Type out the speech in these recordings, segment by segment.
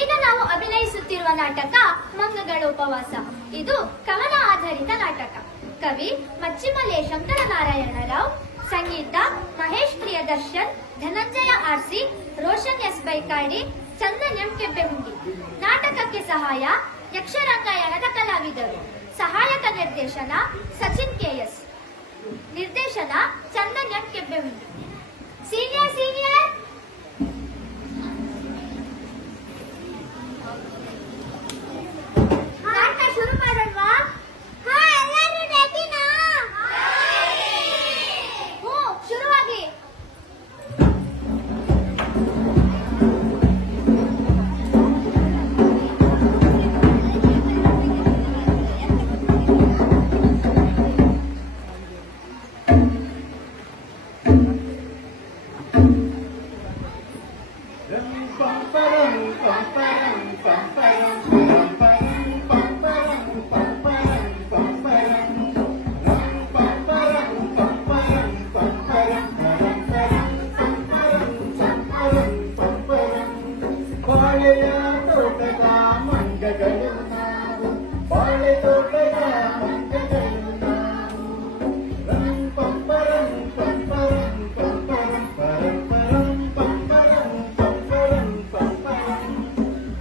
ಈಗ ನಾವು ಅಭಿನಯಿಸುತ್ತಿರುವ ನಾಟಕ ಮಂಗಗಳ ಉಪವಾಸ. ಇದು ಕವನ ಆಧಾರಿತ ನಾಟಕ. ಕವಿ ಮಚ್ಚಿಮಲೆ ಶಂಕರನಾರಾಯಣ ರಾವ್, ಸಂಗೀತ Mahesh Priyadarshan, Dhananjaya RC, Roshan S Baikadi, Chandan M Kebbehundi. ನಾಟಕಕ್ಕೆ ಸಹಾಯ ಯಕ್ಷರಂಗಾಯಣದ ಕಲಾವಿದರು. ಸಹಾಯಕ ನಿರ್ದೇಶನ ಸಚಿನ್ ಕೆಎಸ್. ನಿರ್ದೇಶನ ಚಂದನ್ ಎಂ ಕೆಬ್ಬೆಹುಂಡಿ. ಸೀನಿಯರ್ ನಾಟಕ ಶುರು ಮಾಡೋಣವಾ? ಶುರುವಾಗಿ.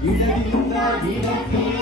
ಗಿಡದಿಂದ ಗಿಡಕ್ಕೆ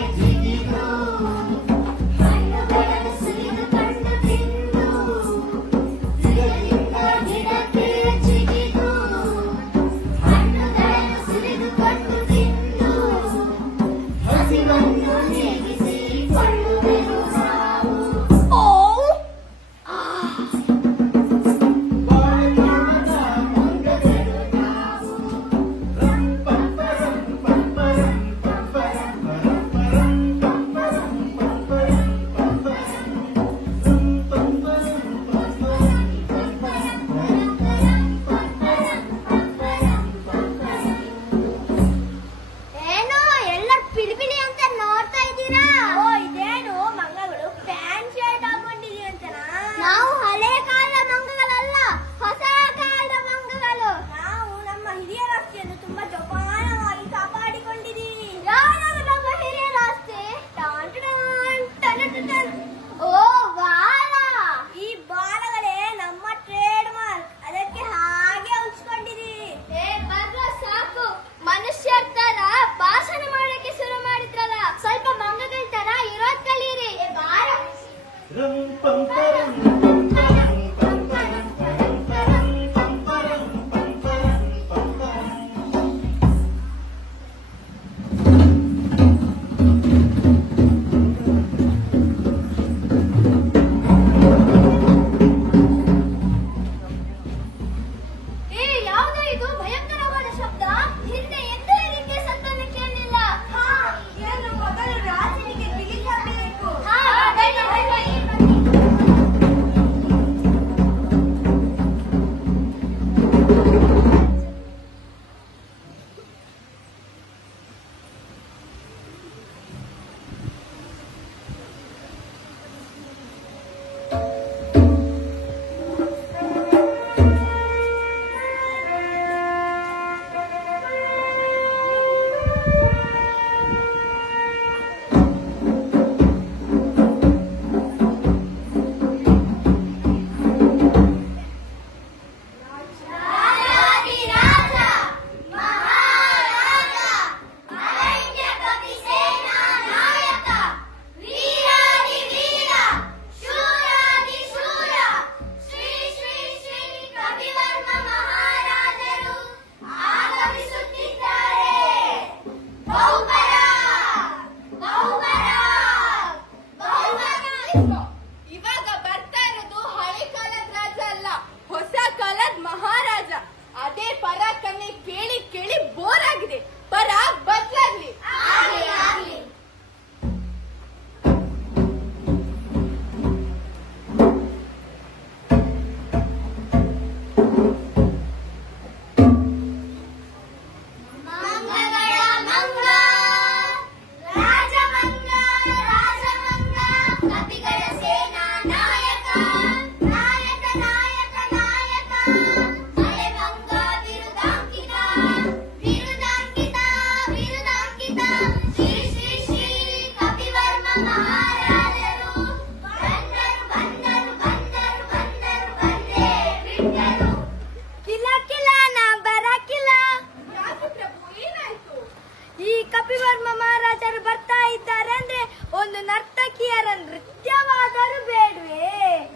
ಒಂದು ನರ್ತಕಿಯರ ನೃತ್ಯವಾದರೂ ಬೇಡವೇ?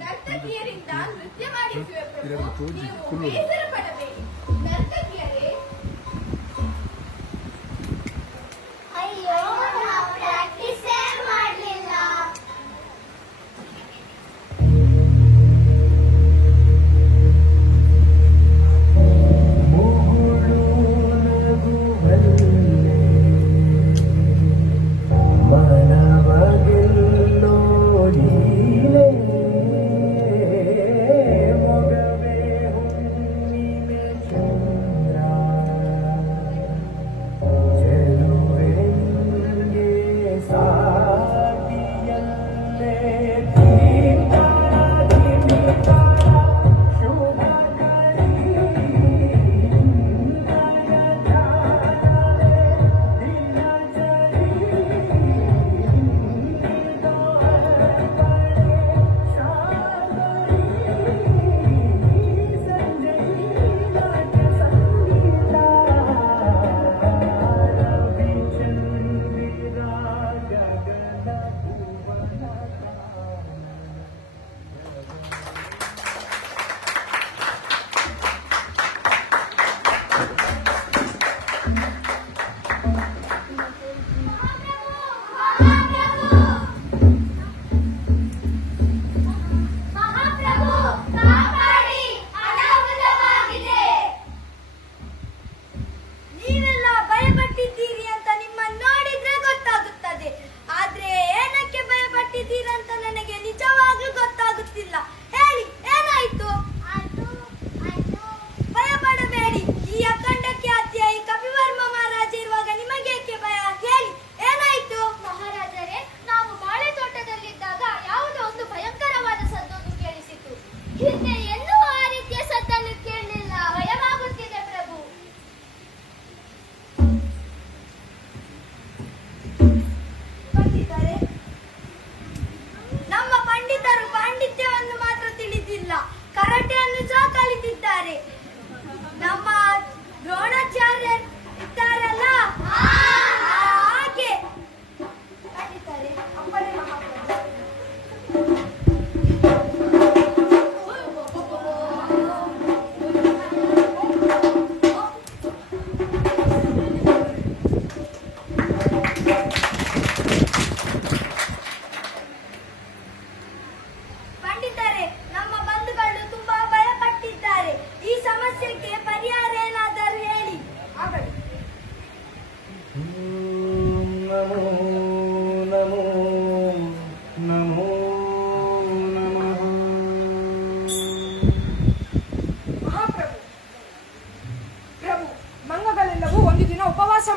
ನರ್ತಕಿಯರಿಂದ ನೃತ್ಯ ಮಾಡಿಸುವೆ ಪ್ರಭು, ನೀವು ಬೇಸರ ಪಡಬೇಡಿ. ನರ್ತಕಿಯರೇ, ಅಯ್ಯೋ, ನಾವು ಪ್ರಾಕ್ಟೀಸೇ ಮಾಡಲಿಲ್ಲ.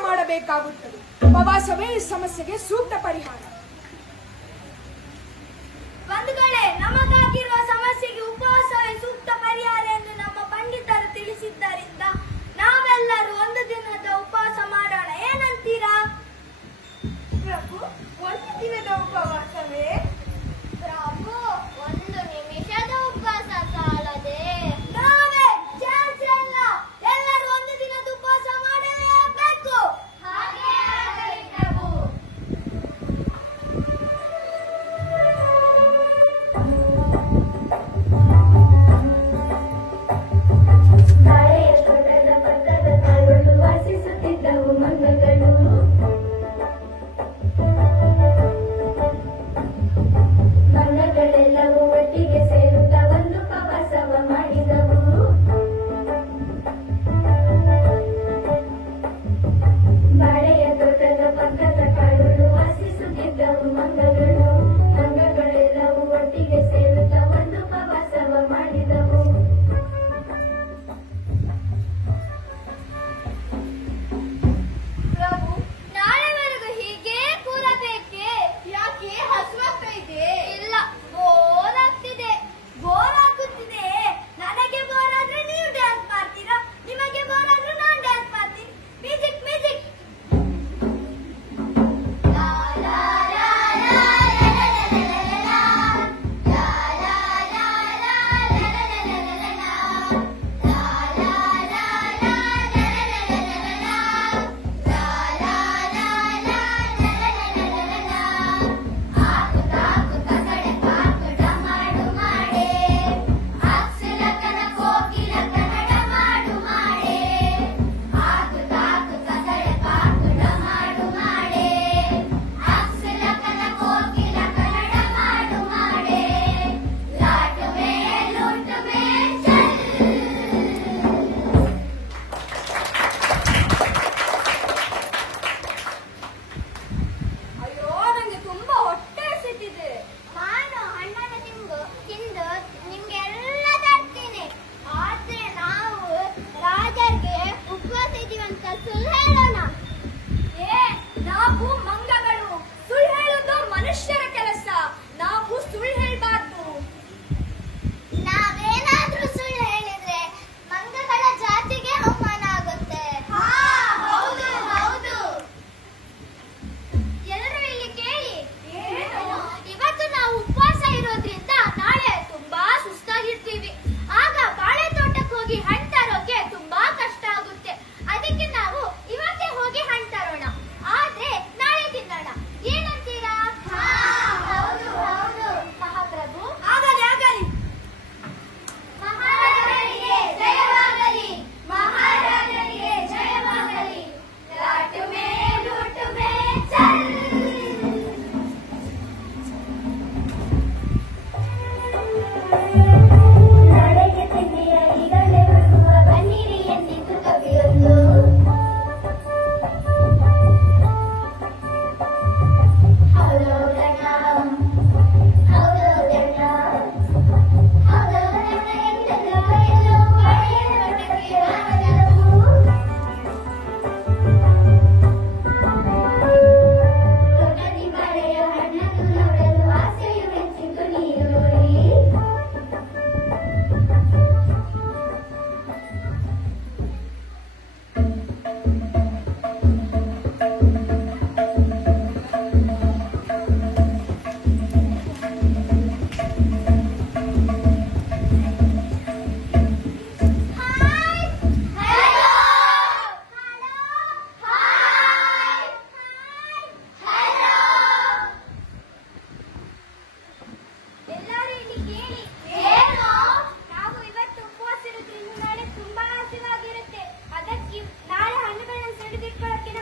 ಮಾಡಬೇಕಾಗುತ್ತದೆ. ಉಪವಾಸವೇ ಈ ಸಮಸ್ಯೆಗೆ ಸೂಕ್ತ ಪರಿಹಾರ. ಬಂಧುಗಳೇ, ನಮಗಾಗಿರುವ ಸಮಸ್ಯೆಗೆ ಉಪವಾಸವೇ ಸೂಕ್ತ ಪರಿಹಾರ ಎಂದು ನಮ್ಮ ಪಂಡಿತರು ತಿಳಿಸಿದ್ದರಿಂದ ನಾವೆಲ್ಲರೂ ಒಂದು ದಿನದ ಉಪವಾಸ ಮಾಡೋಣ. ಏನಂತೀರಾ? ಪ್ರಭು, ಒಂದು ದಿನದ ಉಪವಾಸವೇ? ಪ್ರಭು, ಒಂದು ನಿಮಿಷದ ಉಪವಾಸ ಸಾಲದೆ? ನಾವೇ ಚರ್ಚೆಲ್ಲ ಎಲ್ಲರೂ ಒಂದು ದಿನದ ಉಪವಾಸ ಮಾಡಲೇಬೇಕು. ಹಾಗೆ ಆಗಲಿ ಪ್ರಭು.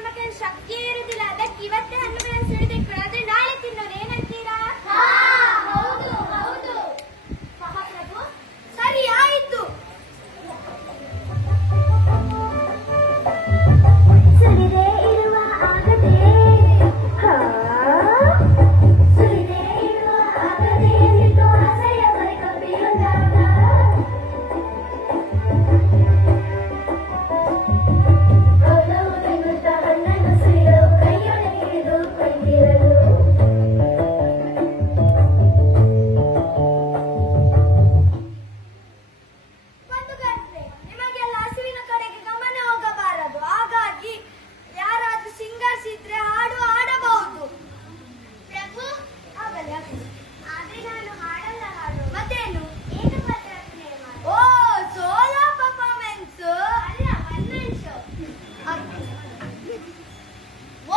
ನಮಗೆ ಶಕ್ತಿ ಇರುವುದಿಲ್ಲ. ಅದಕ್ಕೆ ಇವತ್ತೇ ಹಣ್ಣುಗಳನ್ನು ಸಿಡಿದಿಟ್ಟು ಆದ್ರೆ ನಾಳೆ ತಿನ್ನೋದು ಏನಂತೀರಾ? ಹೌದು ಹೌದು ಮಹಾಪ್ರಭು. ಸರಿ ಆಯಿತು. ಸುರಿದೇ ಇರುವ ಆಗದೆ ಸುರಿದೇ ಇರುವ ಆಗದೆ ನಿಂತು ಆಸೆಯ ಬರಿಕಪ್ಪಿಯೊಂದಾಗ ಅವಳವು ತಿನ್ನುತ್ತಾ ಹಣ್ಣನ್ನು ಸುರಿಯಲು ಕೈಯೊಳಗೆ ಹಿಡಿದು ಕೊಯ್ದಿರಲು ಒಂದು ಗಂಟೆ ನಿಮಗೆಲ್ಲ ಹಸುವಿನ ಕಡೆಗೆ ಗಮನ ಹೋಗಬಾರದು. ಹಾಗಾಗಿ ಯಾರಾದ್ರೂ ಸಿಂಗರ್ಸಿದ್ರೆ ಹಾಡು ಹಾಡಬಹುದು. ಪ್ರಭು ಆಗಲ್ಲ. ಆದ್ರೆ ನಾನು ಹಾಡಲ್ಲ. ಹಾಡು ಮತ್ತೇನು? ಏನು ಪ್ರದರ್ಶನ? ಓ ಸೋಲೋ ಪರ್ಫಾರ್ಮೆನ್ಸ್ ಅಲ್ಲ, ಒನ್ ಮ್ಯಾನ್ ಶೋ.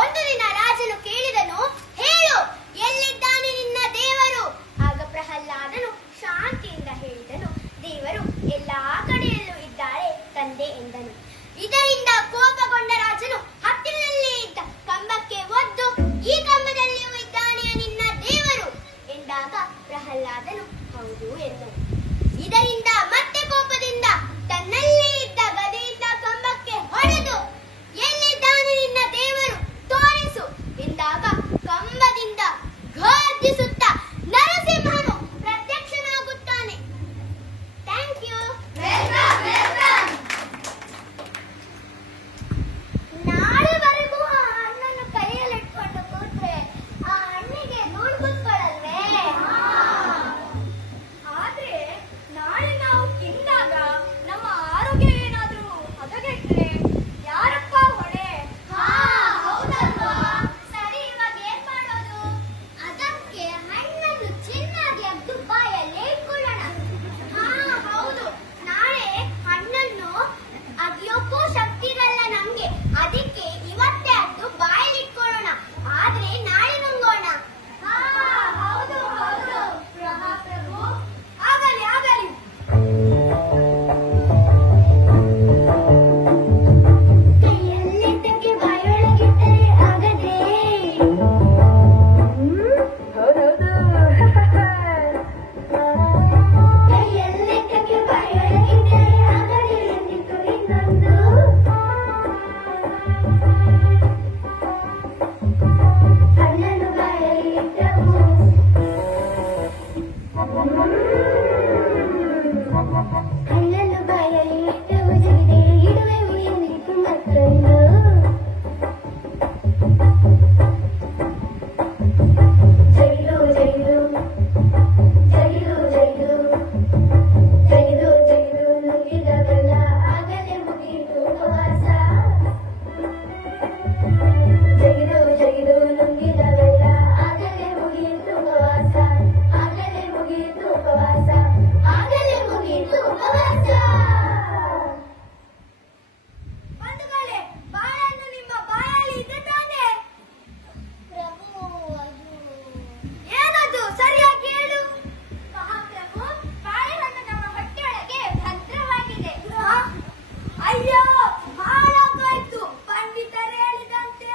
ಒಂದು ದಿನ ರಾಜನು ಕೇಳಿದನು, ಹೇಳು ಎಲ್ಲಿದ್ದಾನೆ ನಿನ್ನ ದೇವರು? ಆಗ ಪ್ರಹ್ಲಾದನು ಶಾಂತಿಯಿಂದ ಹೇಳಿದನು, ದೇವರು ಎಲ್ಲಾ ಕಡೆಯಲ್ಲೂ ಇದ್ದಾರೆ ತಂದೆ ಎಂದನು. ಇದರಿಂದ ಕೋಪಗೊಂಡ ರಾಜನು ಹತ್ತಿರದಲ್ಲೇ ಇದ್ದ ಕಂಬಕ್ಕೆ ಒದ್ದು, ಈ ಕಂಬದಲ್ಲಿಯೂ ಇದ್ದಾನೆ ನಿನ್ನ ದೇವರು ಎಂದಾಗ ಪ್ರಹ್ಲಾದನು ಹೌದು ಎಂದನು. ಇದರಿಂದ ಮತ್ತೆ ಕೋಪದಿಂದ ತನ್ನಲ್ಲೇ ಇದ್ದ ಗದೆಯಿಂದ ಕಂಬಕ್ಕೆ ಹೊಡೆದು, ಎಲ್ಲಿದ್ದಾನೆ ನಿನ್ನ ದೇವರು ತೋರಿಸು ಎಂದಾಗ ಕಂಬದಿಂದ ಘರ್ಜಿಸುತ್ತಾ ನರಸಿಂಹನು ಪ್ರತ್ಯಕ್ಷನಾಗುತ್ತಾನೆ. Thank you. ನಾಳೆವರೆಗೂ ಆ ಹಣ್ಣನ್ನು ಕೈಯಲ್ಲಿಟ್ಕೊಂಡು ಕೂತ್ರೆ ಆ ಹಣ್ಣಿಗೆ ಧೂಳು ಕೂತ್ಕೊಳ್ಳಲ್ವೇ? ಆದ್ರೆ ನಾಳೆ ನಾವು ತಿಂದಾಗ ನಮ್ಮ ಆರೋಗ್ಯ ಏನಾದ್ರೂ ಹದಗೆಟ್ರೆ ಯಾರಪ್ಪ ಹೊಣೆ? ಹೌದಲ್ವಾ? ಸರಿ, ಇವಾಗ ಏನ್ ಮಾಡೋದು? ಅದಕ್ಕೆ ಹಣ್ಣನ್ನು ಚೆನ್ನಾಗಿ ಅಗ್ದು ಬಾಯಲ್ಲೇ ಇಟ್ಕೊಳ್ಳೋಣ. ಹೌದು, ನಾಳೆ ಹಣ್ಣನ್ನು ಅಗಿಯೋಕ್ಕೂ ಶಕ್ತಿ ಇರಲ್ಲ ನಮ್ಗೆ. ಅದಕ್ಕೆ ಇವತ್ತೇ ಅಗ್ದು ಬಾಯಲ್ಲಿ ಇಟ್ಕೊಳ್ಳೋಣ. ಆದ್ರೆ ನಾಳೆ ನುಂಗೋಣ. ಹೌದು ಹೌದು ಮಹಾಪ್ರಭು. ಆಗಲಿ ಆಗಲಿ. ಕೈಯಲ್ಲಿದ್ದಕ್ಕೆ ಬಾಯೊಳಗಿಟ್ಟರೆ ಆಗದೆ ಹೌದೌದು ಕೈಯಲ್ಲಿದ್ದಕ್ಕೆ ಬಾಯೊಳಗಿಟ್ಟರೆ ಆಗದೆ ಎಂದಿತು ಇನ್ನೊಂದು ಹಣ್ಣನ್ನು ಬಾಯಲ್ಲಿ ಇಟ್ಟವು ಹಣ್ಣನ್ನು ಬಾಯಲ್ಲಿ ಇಟ್ಟವು ಜಗಿದೆ ಇಡುವೆವು ಎಂದಿತು ಮತ್ತೊಂದು ಜಗಿದು ಜಗಿದು ಜಗಿದು ಜಗಿದು ಜಗಿದು ಜಗಿದು ನುಗ್ಗಿದವಲ್ಲ ಆಗಲೇ ಮುಗಿಯಿತು ಉಪವಾಸ ಜಗಿದು ಜಗಿದು ನುಗ್ಗಿದವಲ್ಲ ಆಗಲೇ ಮುಗಿಯಿತು ಉಪವಾಸ ಆಗಲೇ ಮುಗಿಯಿತು ಉಪವಾಸ ಆಗಲೇ ಮುಗಿಯಿತು ಉಪವಾಸ. ಬಂಧುಗಳೇ, ಬಾಳೆಹಣ್ಣು ನಿಮ್ಮ ಬಾಯಲ್ಲಿ ಇದೆ ತಾನೇ? ಪ್ರಭು ಅದು ಏನದು? ಸರಿಯಾಗಿ ಹೇಳು. ಮಹಾಪ್ರಭು, ಬಾಳೆಹಣ್ಣು ನಮ್ಮ ಹೊಟ್ಟೆಯೊಳಗೆ ಭದ್ರವಾಗಿದೆ. ಅಯ್ಯೋ, ಹಾಳಾಗಾಯ್ತು. ಪಂಡಿತರು ಹೇಳಿದಂತೆ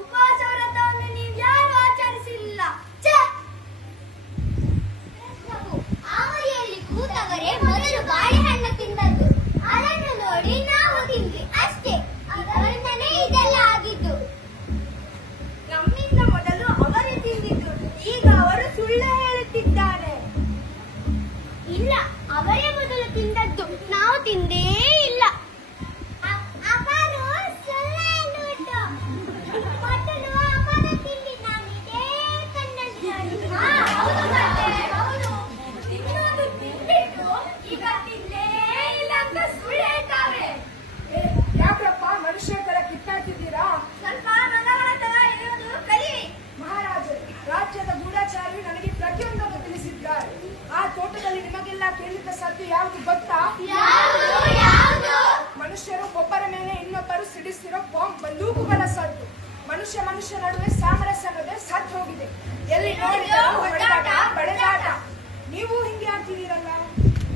ಉಪವಾಸ ವ್ರತವನ್ನು ನೀವು ಯಾರು ಆಚರಿಸಿಲ್ಲ. ಪ್ರಭು, ಆವರಿಯಲ್ಲಿ ಕೂತವರೇ ಮೊದಲು ಬಾಳೆಹಣ್ಣು ತಿಂದದ್ದು. ಅದನ್ನು ನೋಡಿ ನಾವು ತಿಂದ್ವಿ ಅಷ್ಟೇ. ಅದರಿಂದಲೇ ಇದೆಲ್ಲ ಆಗಿದ್ದು. ನಮ್ಮಿಂದ ಮೊದಲು ಅವರೇ ತಿಂದಿದ್ದು. ಈಗ ಅವರು ಸುಳ್ಳು ಹೇಳುತ್ತಿದ್ದಾರೆ. ಇಲ್ಲ, ಅವರೇ ಮೊದಲು ತಿಂದದ್ದು, ನಾವು ತಿಂದೇ ಇಲ್ಲ. ಅವರು ಸುಳ್ಳು ಹೇಳುವುದು. ಮೊದಲು ಅವರು ತಿಂದಿ ನಾನಿದೇ ಕಣ್ಣಲ್ಲಿ ಹೌದು ಮತ್ತೆ, ಹೌದು. ತಿನ್ನೋದು ತಿಂದಿಟ್ಟು ಈಗ ತಿಂದೇ ಇಲ್ಲ ಅಂತ ಸುಳ್ಳು ಹೇಳ್ತಾವೆ. ಯಾಕ್ರಪ್ಪ ಮನುಷ್ಯರ ಕಿತ್ತಾಡ್ತಿದ್ದೀರಾ? ಸ್ವಲ್ಪ ಮನವಳ ತರ ಇರೋದು ಕಲಿವಿ. ಮಹಾರಾಜರು, ರಾಜ್ಯದ ಗೂಢಚಾರಿ ನನಗೆ ಪ್ರತಿಯೊಂದನ್ನು ತಿಳಿಸಿದ್ದಾರೆ. ಆ ತೋಟದಲ್ಲಿ ನಿಮಗೆಲ್ಲ ಕೇಳಿದ ಸದ್ದು ಯಾವುದು ಗೊತ್ತಾ? ಮನುಷ್ಯರು ಒಬ್ಬರ ಮೇಲೆ ಇನ್ನೊಬ್ಬರು ಸಿಡಿಸಿರೋ ಬಾಂಬ್ ಬಂದೂಕುಗಳ ಸದ್ದು. ಮನುಷ್ಯ ನಡುವೆ ಸಾಮರಸ್ಯ ಅನ್ನೋದೇ ಸತ್ತು ಹೋಗಿದೆ. ಎಲ್ಲಿ ನೋಡಿದರೂ ಹೊಡೆದಾಟ ಬಡೆದಾಟ. ನೀವು ಹಿಂಗೆ ಆಡ್ತಿದ್ದೀರಲ್ಲ.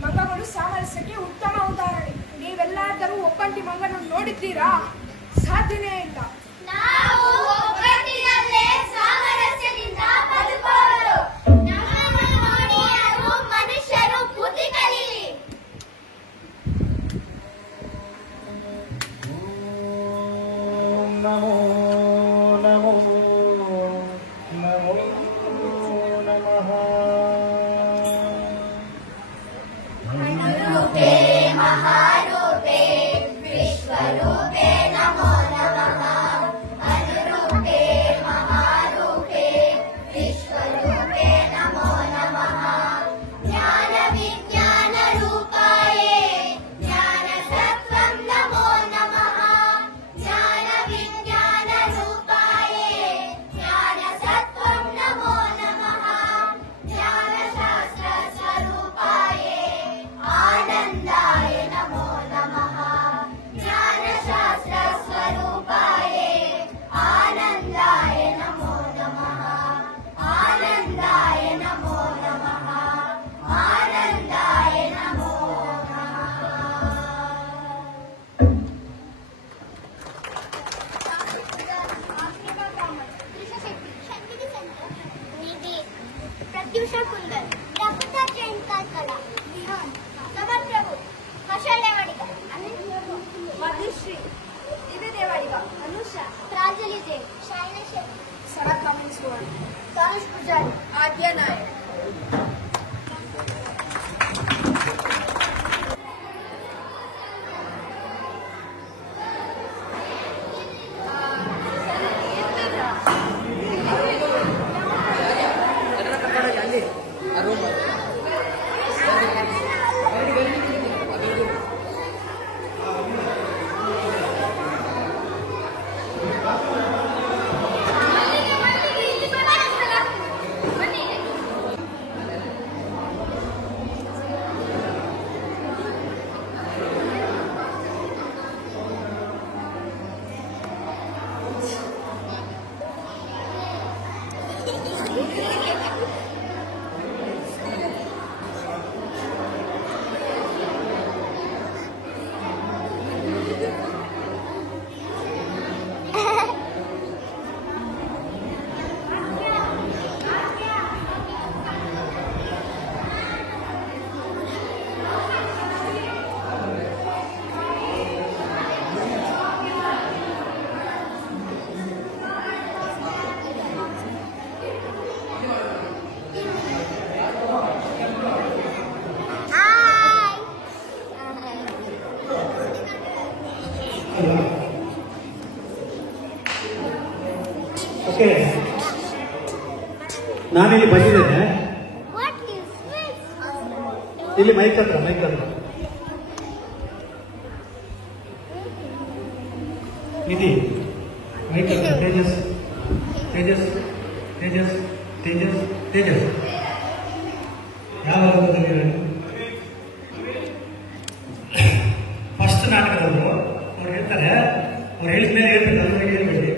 ಮಂಗಗಳು ಸಾಮರಸ್ಯಕ್ಕೆ ಉತ್ತಮ ಉದಾಹರಣೆ. ನೀವೆಲ್ಲಾದರೂ ಒಬ್ಬಂಟಿ ಮಂಗನನ್ನು ನೋಡಿದ್ದೀರಾ? ಸಾಧ್ಯನೇ ಇಲ್ಲ. ನಾವು ಒಗ್ಗಟ್ಟಿನಲ್ಲೇ ಸಾಮರಸ್ಯದಿಂದ ಬದುಕುವವರು. ನಮ್ಮನ್ನು ನೋಡಿ ಯಾರು ಮನುಷ್ಯರು ಬುದ್ಧಿ ಕಲಿಯಲಿ. ನಮೋ ನಮೋ ನಮೋ ನಮಃ. ರೂಪೇ ಮಹಾರೂಪೇ ವಿಶ್ವರೂಪೇ ನಮೋ ನಮಃ. ಅನುರೂಪೇ ಮಹಾರೂಪೇ ವಿಶ್ವರೂಪೇ ನಮೋ ನಮಃ. ಜ್ಞಾನ ವಿಜ್ಞಾನ ರೂಪಾಯೇ ಜ್ಞಾನ ಸತ್ವಂ ನಮೋ ನಮಃ. ಜ್ಞಾನ ವಿಜ್ಞಾನ ರೂಪಾಯೇ ಜ್ಞಾನ ಸತ್ವಂ ನಮೋ ನಮಃ. ಜ್ಞಾನ ಶಾಸ್ತ್ರ ಸ್ವರೂಪಾಯೇ ಆನಂದಾಯ ನಮೋ ನಮಃ. ಜ್ಞಾನ ಶಾಸ್ತ್ರ ಸ್ವರೂಪಾಯೇ ಆನಂದಾಯ ನಮೋ ನಮಃ. ಆನಂದಾಯ ನಮೋ ನಮಃ. ಆನಂದಾಯ ನಮೋ ನಮಃ. निधि प्रत्युषा कुंदर रफता ट्रेन कला विहान समर प्रभु हर्षल देवाडिगा ಮಧುಶ್ರೀ, ದಿವ್ಯ ದೇವಾಡಿಗ, ಅನುಷಾ, प्रांजलि जैन शाइना शेट्टी ಸರಾ ಕಾಮಿನ್ಸ್ ಗೋಲ್ಡ್, तनुष पुजारी ಆದ್ಯ ನಾಯಕ್. ಓಕೆ, ನಾನಿಲ್ಲಿ ಬಂದಿದ್ದೇನೆ. What is this? ಇಲ್ಲಿ ಮೈಕ್ ಹತ್ರ ನಿಧಿ, ಮೈಕ್ ಹತ್ರ. ತೇಜಸ್ ತೇಜಸ್ ತೇಜಸ್ ತೇಜಸ್ ತೇಜಸ್ ಯಾವ ಫಸ್ಟ್ ನಾಟಕದವರು ಅವ್ರು ಹೇಳ್ತಾರೆ, ಅವ್ರು ಹೇಳಿದ ಮೇಲೆ ಹೇಳ್ಬೇಕು, ಅದ್ರ ಬಗ್ಗೆ ಹೇಳ್ಬೇಡಿ.